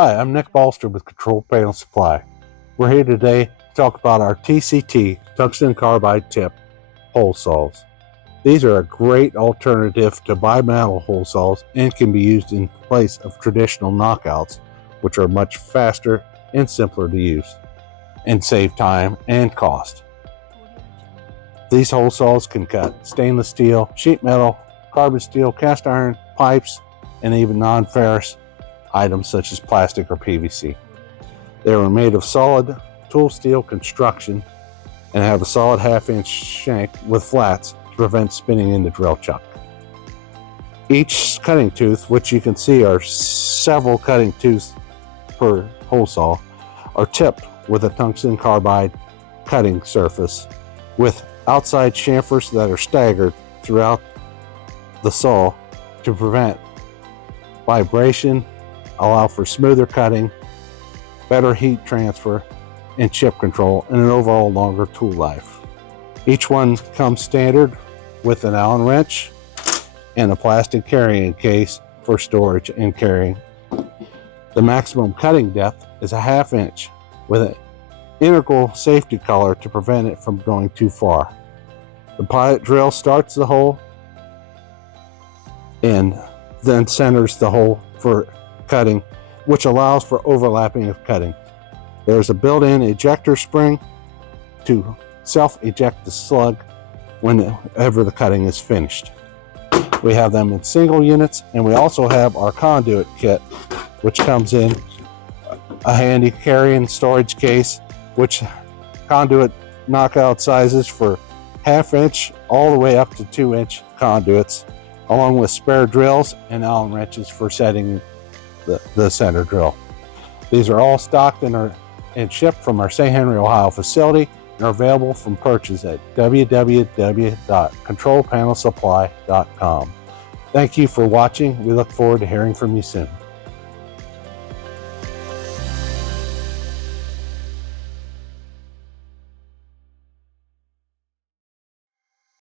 Hi, I'm Nick Balster with Control Panel Supply. We're here today to talk about our TCT tungsten carbide tip hole saws. These are a great alternative to bimetal hole saws and can be used in place of traditional knockouts, which are much faster and simpler to use and save time and cost. These hole saws can cut stainless steel, sheet metal, carbon steel, cast iron, pipes, and even non-ferrous items such as plastic or PVC. They were made of solid tool steel construction and have a solid half-inch shank with flats to prevent spinning in the drill chuck. Each cutting tooth, which you can see are several cutting tooths per hole saw, are tipped with a tungsten carbide cutting surface with outside chamfers that are staggered throughout the saw to prevent vibration, allow for smoother cutting, better heat transfer, and chip control, and an overall longer tool life. Each one comes standard with an Allen wrench and a plastic carrying case for storage and carrying. The maximum cutting depth is a ½ inch with an integral safety collar to prevent it from going too far. The pilot drill starts the hole and then centers the hole for cutting, which allows for overlapping of cutting. There's a built-in ejector spring to self-eject the slug whenever the cutting is finished. We have them in single units, and we also have our conduit kit, which comes in a handy carrying storage case, which conduit knockout sizes for ½ inch all the way up to 2-inch conduits, along with spare drills and Allen wrenches for setting the center drill. These are all stocked and shipped from our St. Henry, Ohio facility and are available from purchase at www.controlpanelsupply.com. Thank you for watching. We look forward to hearing from you soon.